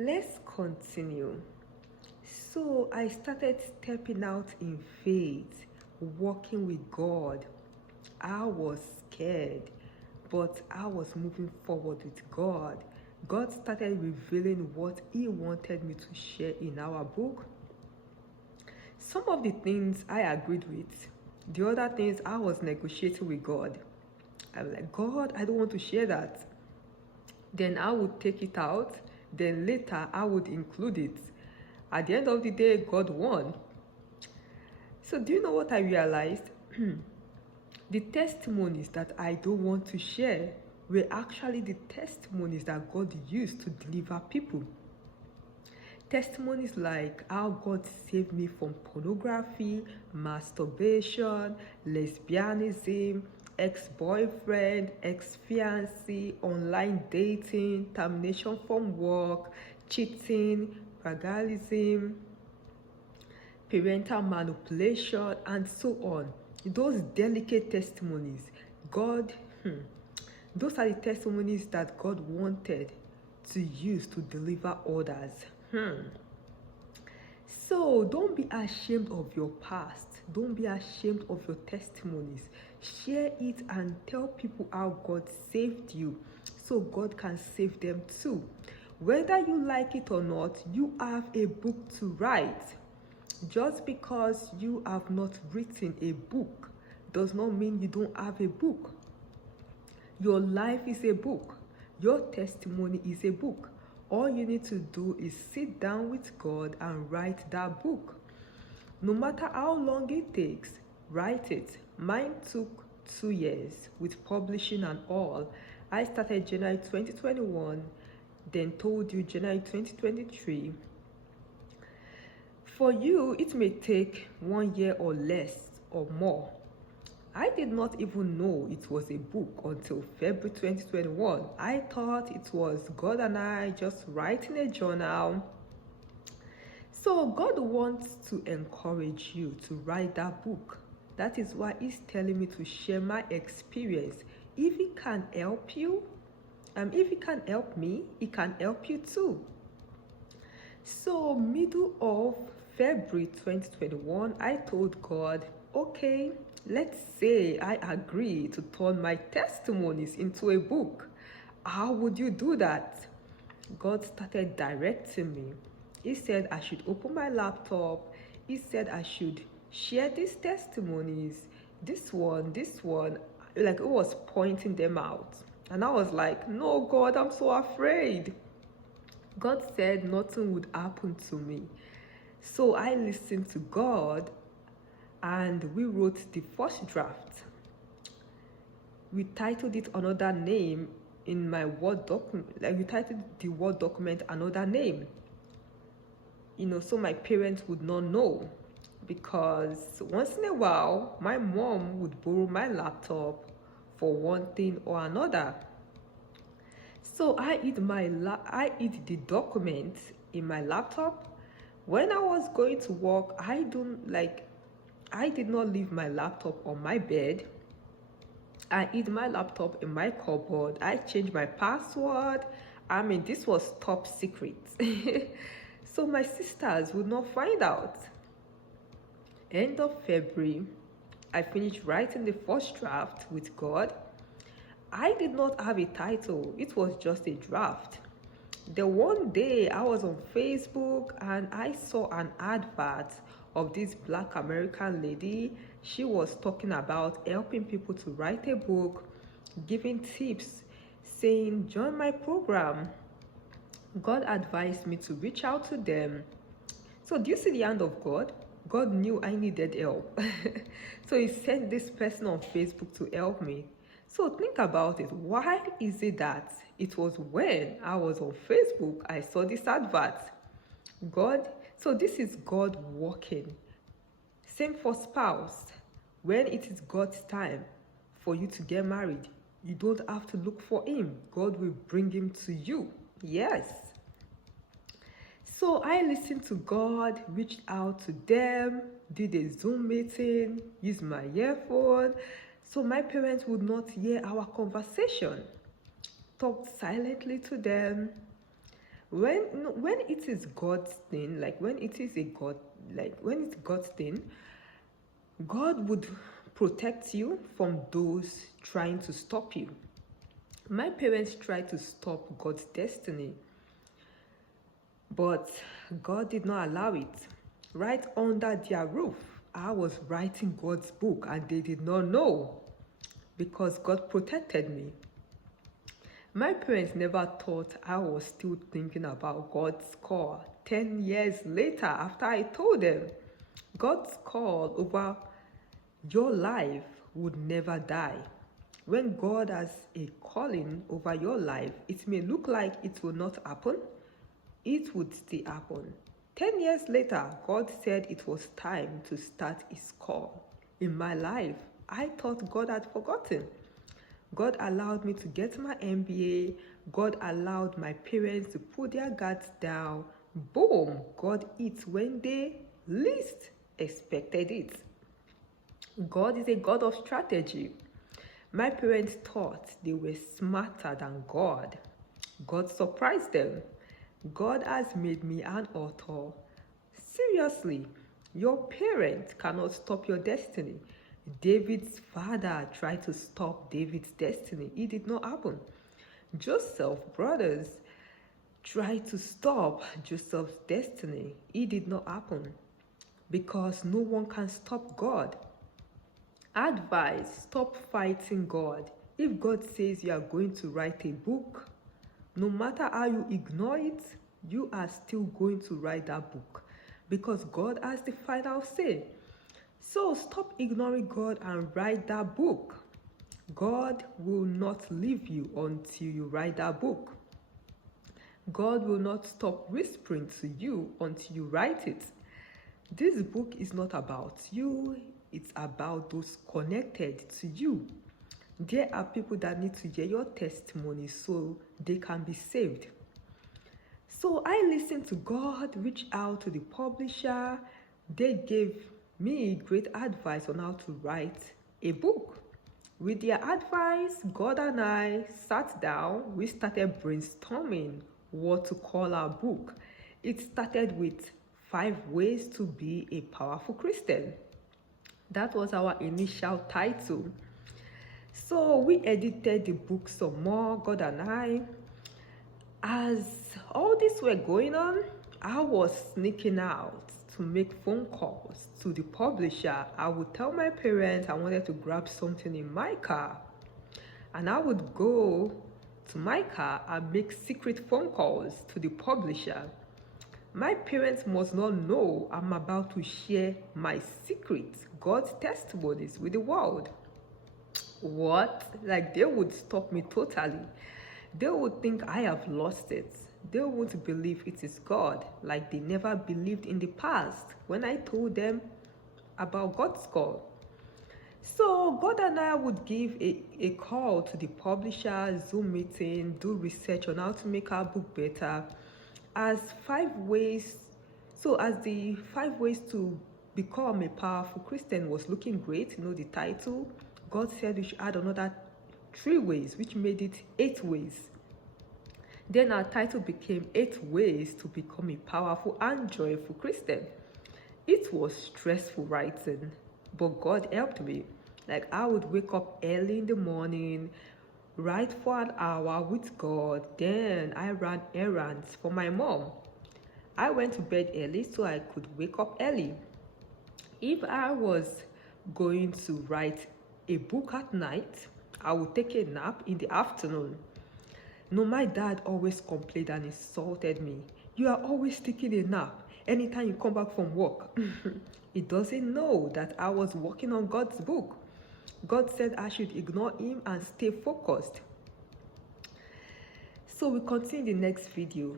Let's continue. So I started stepping out in faith, walking with God. I was scared, but I was moving forward with God. God started revealing what He wanted me to share in our book. Some of the things I agreed with, the other things I was negotiating with God. I'm like, God, I don't want to share that. Then I would take it out. Then later I would include it. At the end of the day, God won. So, do you know what I realized? The testimonies that I don't want to share were actually the testimonies that God used to deliver people. Testimonies like how God saved me from pornography, masturbation, lesbianism, ex-boyfriend, ex-fiancé, online dating, termination from work, cheating, pragalism, parental manipulation, and so on. Those delicate testimonies, God, those are the testimonies that God wanted to use to deliver others. So don't be ashamed of your past. Don't be ashamed of your testimonies. Share it and tell people how God saved you so God can save them too. Whether you like it or not, you have a book to write. Just because you have not written a book does not mean you don't have a book. Your life is a book. Your testimony is a book. All you need to do is sit down with God and write that book. No matter how long it takes, write it. Mine took 2 years with publishing and all. I started January 2021, then told you January 2023. For you, it may take 1 year or less or more. I did not even know it was a book until February 2021. I thought it was God and I just writing a journal. So God wants to encourage you to write that book. That is why He's telling me to share my experience. If He can help you, if He can help me, He can help you too. So middle of February 2021, I told God, okay, let's say I agree to turn my testimonies into a book. How would you do that? God started directing me. He said I should open my laptop. He said I should share these testimonies. This one, like it was pointing them out. And I was like, no, God, I'm so afraid. God said nothing would happen to me. So I listened to God and we wrote the first draft. We titled it another name in my Word document. Like we titled the Word document another name. So my parents would not know. Because once in a while, my mom would borrow my laptop for one thing or another. So I hid the document in my laptop. When I was going to work, I did not leave my laptop on my bed. I hid my laptop in my cupboard. I changed my password. This was top secret. So my sisters would not find out. End of February, I finished writing the first draft with God. I did not have a title. It was just a draft. The one day I was on Facebook and I saw an advert of this Black American lady. She was talking about helping people to write a book, giving tips, saying, join my program. God advised me to reach out to them. So do you see the hand of God? God knew I needed help. So He sent this person on Facebook to help me. So think about it. Why is it that it was when I was on Facebook I saw this advert? God, so this is God working. Same for spouse. When it is God's time for you to get married, you don't have to look for Him. God will bring Him to you. Yes. So I listened to God, reached out to them, did a Zoom meeting, used my earphone, so my parents would not hear our conversation. Talked silently to them. When it is God's thing, like when it is a God, like when it's God's thing, God would protect you from those trying to stop you. My parents tried to stop God's destiny, but God did not allow it. Right under their roof, I was writing God's book and they did not know, because God protected me. My parents never thought I was still thinking about God's call 10 years later after I told them. God's call over your life would never die. When God has a calling over your life, it may look like it will not happen. It would still happen. 10 years later, God said it was time to start his call. In my life, I thought God had forgotten. God allowed me to get my MBA. God allowed my parents to put their guards down. Boom! God eats when they least expected it. God is a God of strategy. My parents thought they were smarter than God. God surprised them. God has made me an author. Seriously, your parents cannot stop your destiny. David's father tried to stop David's destiny. It did not happen. Joseph's brothers tried to stop Joseph's destiny. It did not happen, because no one can stop God. Advice: stop fighting God. If God says you are going to write a book, no matter how you ignore it, you are still going to write that book, because God has the final say. So stop ignoring God and write that book. God will not leave you until you write that book. God will not stop whispering to you until you write it. This book is not about you, it's about those connected to you. There are people that need to hear your testimony so they can be saved. So I listened to God, reached out to the publisher. They gave me great advice on how to write a book. With their advice, God and I sat down. We started brainstorming what to call our book. It started with 5 ways to be a powerful Christian. That was our initial title. So we edited the book some more, God and I. As all this were going on, I was sneaking out to make phone calls to the publisher. I would tell my parents I wanted to grab something in my car, and I would go to my car and make secret phone calls to the publisher. My parents must not know I'm about to share my secrets, God's testimonies, with the world. What? Like, they would stop me totally. They would think I have lost it. They won't believe it is God, like they never believed in the past when I told them about God's call. So God and I would give a call to the publisher, Zoom meeting, do research on how to make our book better. As the 5 ways to become a powerful Christian was looking great, the title, God said we should add another 3 ways, which made it 8 ways. Then our title became 8 ways to become a powerful and joyful Christian. It was stressful writing, but God helped me. Like, I would wake up early in the morning, write for an hour with God, then I ran errands for my mom. I went to bed early so I could wake up early. If I was going to write a book at night, I would take a nap in the afternoon. No, my dad always complained and insulted me. You are always taking a nap anytime you come back from work. He doesn't know that I was working on God's book. God said I should ignore him and stay focused. So we continue in the next video.